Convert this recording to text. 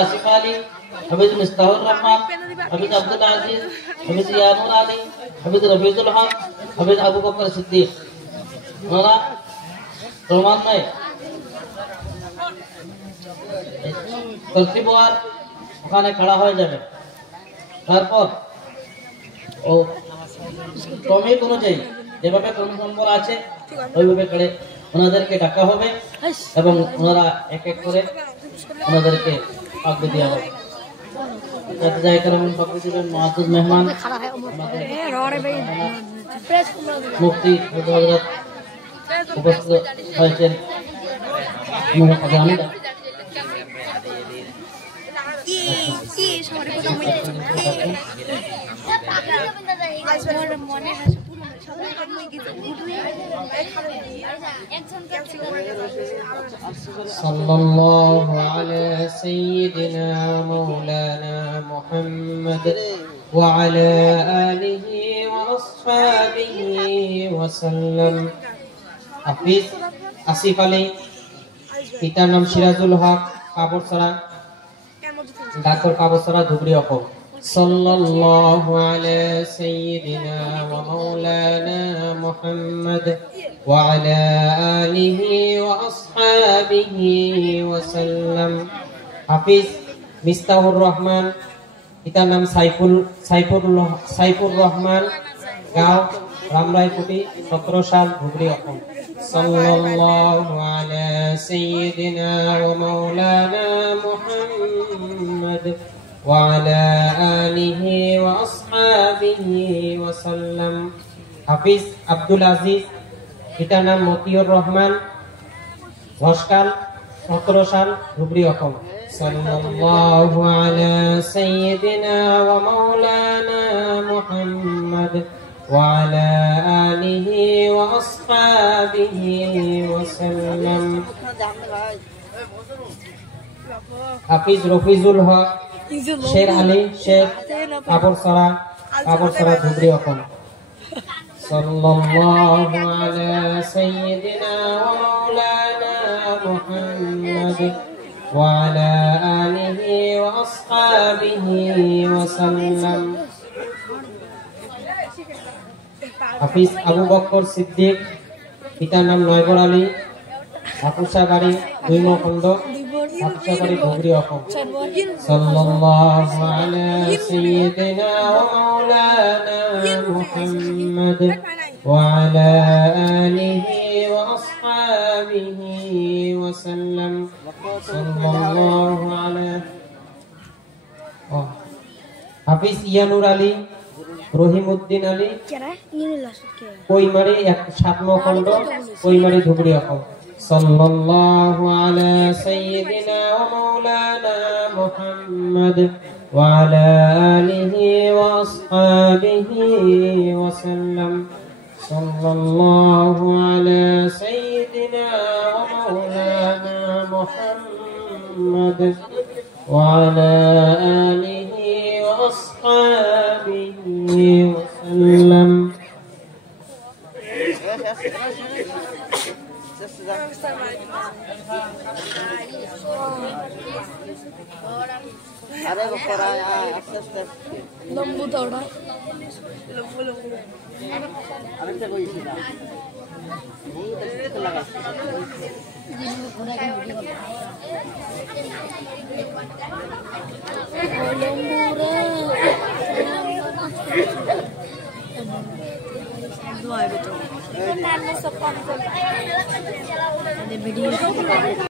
आसिफ अली, हाफिज मिस्ताहुर रहमान, हाफिज अब्दुल अजीज, हाफिज यानुर अली, हाफिज रफीजुल हक, हाफिज আবু বকর সিদ্দিক। ওনারা ক্রমান্বয়ে কর্তৃপক্ষ ওখানে খাড়া হয়ে যাবে। তারপর ও ক্রমিক অনুযায়ী যেভাবে কোন নম্বর আছে ওইভাবে করে ওনাদেরকে ডাকা হবে এবং ওনারা এক এক করে ওনাদেরকে পাগড়ি দেওয়া হবে। মাহতুজ মেহমান মুফতি হযরত উপস্থিত হয়েছেন। सल्लल्लाहु अला सय्यिदिना मौलाना मुहम्मद व अला आलिहि व अस्हाबिहि वसल्लम। हाफिज आसिफ अली, पितार नाम सिराजुल हक, काबरसरा, डाकर काबरसरा, धुबरी अकल। सल्लल्लाहु अला सय्यिदिना व मौलाना मुहम्मद व अला आलिहि व अस्हाबिहि वसल्लम। हाफिज मिस्ताहुर रहमान, पितार नाम साइफुर रहमान, गाँव रामरायकुटी, 17 साल, धुबरी अकल। सल्लल्लाहु अला सय्यिदिना व मौलाना मुहम्मद व अला आलिहि व अस्हाबिहि वसल्लम। हाफिज अब्दुल अजीज, पितार नाम मतिउर रहमान, घोषकाल, 17 साल, धुबरी अकल। सल्लल्लाहु अला सय्यिदिना व मौलाना मुहम्मद व अला आलिहि व अस्हाबिहि वसल्लम। हाफिज रफीजुल हक, शेर आली शेख, काबरसरा, धुबरी अकल। सल्लल्लाहु अला सय्यिदिना व मौलाना मुहम्मद व अला आलिहि व अस्हाबिहि वसल्लम। हाफिज আবু বকর সিদ্দিক, পিতার নাম নয়বর আলী, হাফুসা বাড়ি, 2 নং খণ্ড, হাফুসা বাড়ি, ধুবরি অকল। সাল্লাল্লাহু আলা সাইয়্যিদিনা ওয়া মাওলানা মুহাম্মদ ওয়া আলা আলিহি ওয়া আসহাবিহি ওয়া সাল্লাম। সাল্লাল্লাহু আলা। হাফিজ ইয়ানুর আলী, রহিমউদ্দিন আলী, কইমারি, 7 নং খণ্ড, কইমারি, ধুবরি অকল। सल्लल्लाहु अला सय्यिदिना व मौलाना मुहम्मद व अला आलिहि व अस्हाबिहि वसल्लम। सल्लल्लाहु अला सय्यिदिना व मौलाना मुहम्मद व अला आलिहि व अस्हाबिहि वसल्लम। अरे बकरा आस्ते लंबू थोड़ा अरे से कोई सीधा नहीं तो लगा लंबू रे